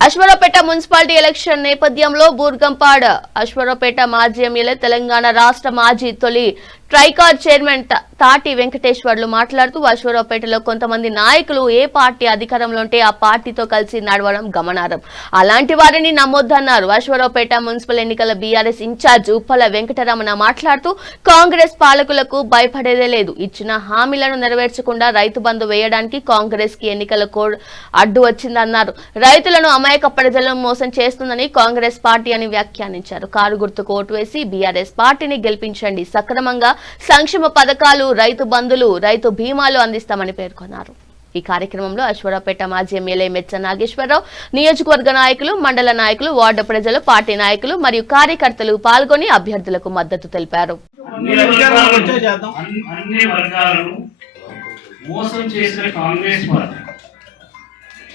Aswaraopeta municipality election నేపథ్యంలో బూర్గంపాడ్ అశ్వరావుపేట మాజీ MLA Telangana రాష్ట్ర మాజీ తొలి ట్రైకార్ చైర్మన్ తాటి వెంకటేశ్వర్లు మాట్లాడుతూ అశ్వరావుపేటలో కొంతమంది నాయకులు ఏ పార్టీ అధికారంలో ఉంటే ఆ పార్టీతో కలిసి నడవడం గమనార్హం. అలాంటి వారిని నమ్మొద్దన్నారు. అశ్వరావుపేట మున్సిపల్ ఎన్నికల బీఆర్ఎస్ ఇన్ఛార్జ్ ఉప్పల వెంకటరమణ మాట్లాడుతూ కాంగ్రెస్ పాలకులకు భయపడేదే లేదు. ఇచ్చిన హామీలను నెరవేర్చకుండా రైతు బంధు వేయడానికి కాంగ్రెస్ కి ఎన్నికల కోడ్ అడ్డు వచ్చిందన్నారు. రైతులను అమాయక ప్రజలను మోసం చేస్తుందని కాంగ్రెస్ పార్టీ అని వ్యాఖ్యానించారు. కారు గుర్తుకు ఓటు వేసి బీఆర్ఎస్ పార్టీని గెలిపించండి. సక్రమంగా సంక్షేమ పథకాలు, రైతు బంధులు, రైతు బీమాలు అందిస్తామని పేర్కొన్నారు. ఈ కార్యక్రమంలో అశ్వరావుపేట మాజీ ఎమ్మెల్యే మెచ్చ నాగేశ్వరరావు, నియోజకవర్గ నాయకులు, మండల నాయకులు, వార్డు ప్రజలు, పార్టీ నాయకులు మరియు కార్యకర్తలు పాల్గొని అభ్యర్థులకు మద్దతు తెలిపారు.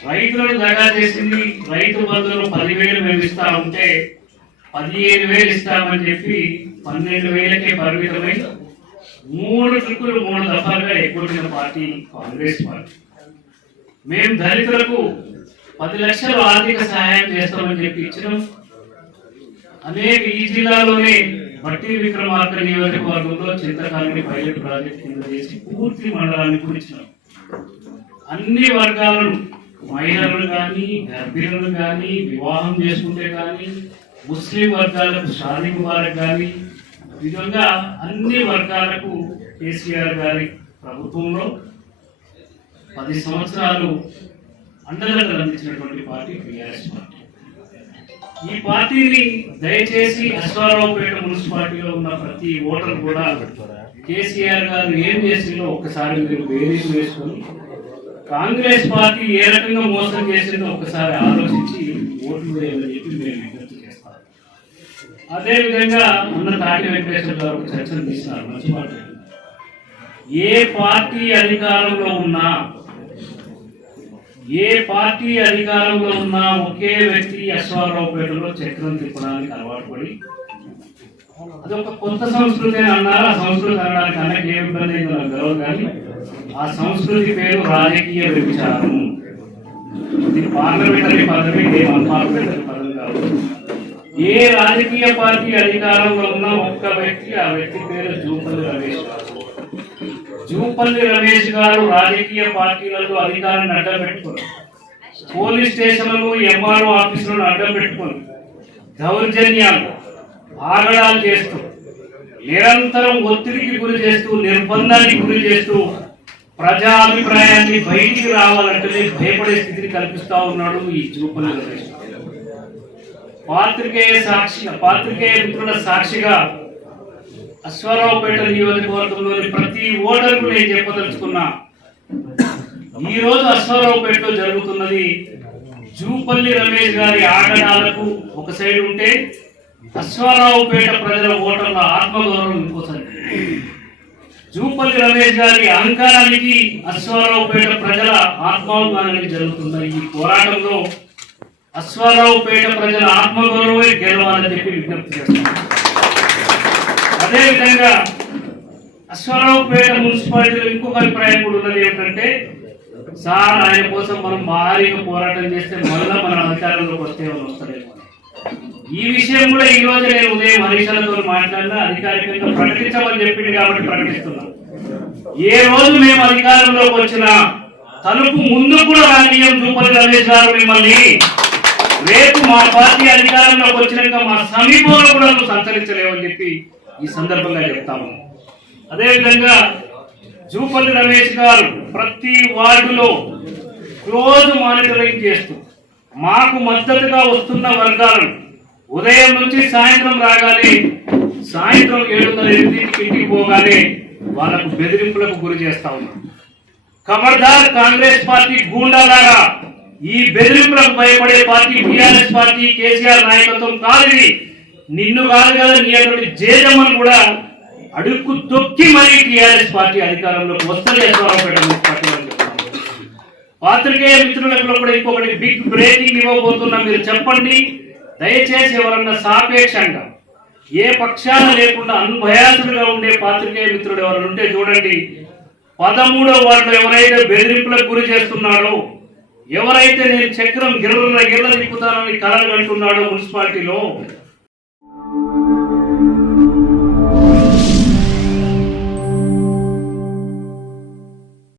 రైతులను దగా చేసింది. రైతు బంధువులు 10,000 మేము ఇస్తా ఉంటే 15,000 ఇస్తామని చెప్పి 12,000కే పరిమితమై 3 ట్రిప్పులు 3 దఫాలుగా ఎగ్గొట్టిన పార్టీ కాంగ్రెస్ పార్టీ. మేము దళితులకు 10 లక్షలు ఆర్థిక సహాయం చేస్తామని చెప్పి ఇచ్చినాం. అనేక ఈ జిల్లాలోనే బట్టి విక్రమార్క నియోజకవర్గంలో చింతకాలని పైలట్ ప్రాజెక్ట్ కింద చేసి పూర్తి మండలాన్ని కూర్చున్నాం. అన్ని వర్గాలను, మహిళలను కానీ, గర్భిణులను కానీ, వివాహం చేసుకుంటే కానీ, ముస్లిం వర్గాలకు షాదీ ముబారక్ కానీ, విధంగా అన్ని వర్గాలకు కేసీఆర్ గారి ప్రభుత్వంలో 10 సంవత్సరాలు అండదండలు అందించినటువంటి పార్టీ బీఆర్ఎస్ పార్టీ. ఈ పార్టీని దయచేసి అశ్వారావుపేట మున్సిపాలిటీలో ఉన్న ప్రతి ఓటరు కూడా కేసీఆర్ గారు ఏం చేసిందో ఒక్కసారి మీరు బేరీజు వేసుకొని కాంగ్రెస్ పార్టీ ఏ రకంగా మోసం చేసిందో ఒకసారి ఆలోచించి ఓట్లు వేయాలని చెప్పి మేము విజ్ఞప్తి చేస్తాం. అదేవిధంగా ఉన్న తాటి వెంకటేశ్వర గారు చర్చలు తీస్తున్నారు. మంచి మాట. ఏ పార్టీ అధికారంలో ఉన్నా ఒకే వ్యక్తి అశ్వారావుపేటలో చక్రం తిప్పడానికి అలవాటు పడి అదొక కొత్త సంస్కృతి అని అన్నారు. ఆ సంస్కృతి అనడానికి అన్నకి ఏ ఇబ్బంది అయిందో నాకు తెలియదు, కానీ ఆ సంస్కృతి పేరు రాజకీయ వ్యభిచారం. ఇది పార్లమెంటరీ పదవి, ఏ అన్పార్లమెంటరీ పదవి కాదు. ఏ రాజకీయ పార్టీ అధికారంలో ఉన్న ఒక్క వ్యక్తి, ఆ వ్యక్తి పేరు జూపల్లి రమేష్ గారు. జూపల్లి రమేష్ గారు రాజకీయ పార్టీలలో అధికారాన్ని అడ్డం పెట్టుకుని, పోలీస్ స్టేషన్లను, ఎంఆర్ఓ ఆఫీసులను అడ్డం పెట్టుకుని దౌర్జన్యాలు, ఆగడాలు చేస్తూ, నిరంతరం ఒత్తిడికి గురి చేస్తూ, నిర్బంధానికి గురి చేస్తూ, ప్రజా అభిప్రాయాన్ని బయటికి రావాలంటే భయపడే స్థితిని కల్పిస్తా ఉన్నాడు ఈ జూపల్లి రమేష్. పాత్రికేయ మిత్రుల సాక్షిగా అశ్వారావుపేట నియోజకవర్గంలోని ప్రతి ఓటర్కు నేను చెప్పదలుచుకున్నా, ఈ రోజు అశ్వారావుపేటలో జరుగుతున్నది జూపల్లి రమేష్ గారి ఆగడాలకు ఒక సైడ్ ఉంటే, అశ్వారావుపేట ప్రజల ఓటర్ల ఆత్మగౌరవం ఇంకోసారి. జూపల్లి రమేష్ గారి అహంకారానికి అశ్వారావుపేట ప్రజల ఆత్మాభిమానానికి జరుగుతున్న ఈ పోరాటంలో అశ్వారావుపేట ప్రజల ఆత్మగౌరవమే గెలవాలని చెప్పి విజ్ఞప్తి చేస్తాను. అదేవిధంగా అశ్వారావుపేట మున్సిపాలిటీలో ఇంకొక అభిప్రాయం కూడా ఉన్నది ఏమిటంటే, సార్ ఆయన కోసం మనం భారీగా పోరాటం చేస్తే మళ్ళా మన అధికారంలోకి వస్తే వస్తలేము. ఈ విషయం కూడా ఈ రోజు నేను ఉదయం హరీశ్వరతో మాట్లాడినా అధికారికంగా ప్రకటించమని చెప్పింది కాబట్టి ప్రకటిస్తున్నాను. ఏ రోజు మేము అధికారంలోకి వచ్చినా తలుపు ముందు కూడా రానియం జూపల్లి రమేష్ గారు మిమ్మల్ని. రేపు మా పార్టీ అధికారంలోకి వచ్చినాక మా సమీపంలో కూడా నువ్వు సంచరించలేవని చెప్పి ఈ సందర్భంగా చెప్తాము. అదేవిధంగా జూపల్లి రమేష్ గారు ప్రతి వార్డులో క్లోజ్ మానిటరింగ్ చేస్తూ మాకు మద్దతుగా వస్తున్న వర్గాలను ఉదయం నుంచి సాయంత్రం రాగానే, సాయంత్రం 7:30 ఇంటికి పోగానే వాళ్ళకు బెదిరింపులకు గురి చేస్తా ఉన్నారు. ఖబర్దార్, కాంగ్రెస్ పార్టీ గూండాలాగా ఈ బెదిరింపులకు భయపడే పార్టీ బీఆర్ఎస్ పార్టీ, కేసీఆర్ నాయకత్వం కాదు. నిన్ను కాదు కదా, నీ అటువంటి జేజమ్మను కూడా అడుక్కు తొక్కి మరీ టీఆర్ఎస్ పార్టీ అధికారంలోకి వస్తుంది. పాత్రికేయ మిత్రులకు కూడా ఇంకొకటి బిగ్ బ్రేకింగ్ ఇవ్వబోతున్నా, మీరు చెప్పండి. దయచేసి ఎవరన్నా సాపేక్షంగా ఏ పక్షాన లేకుండా అన్భయాసులుగా ఉండే పాత్రికేయ మిత్రుడు ఎవరైనా ఉంటే చూడండి. 13వ వార్డులో ఎవరైతే బెదిరింపులకు గురి చేస్తున్నాడో, ఎవరైతే నేను చక్రం గిర్ర తిప్పుతానని కలలు అంటున్నాడో మున్సిపాలిటీలో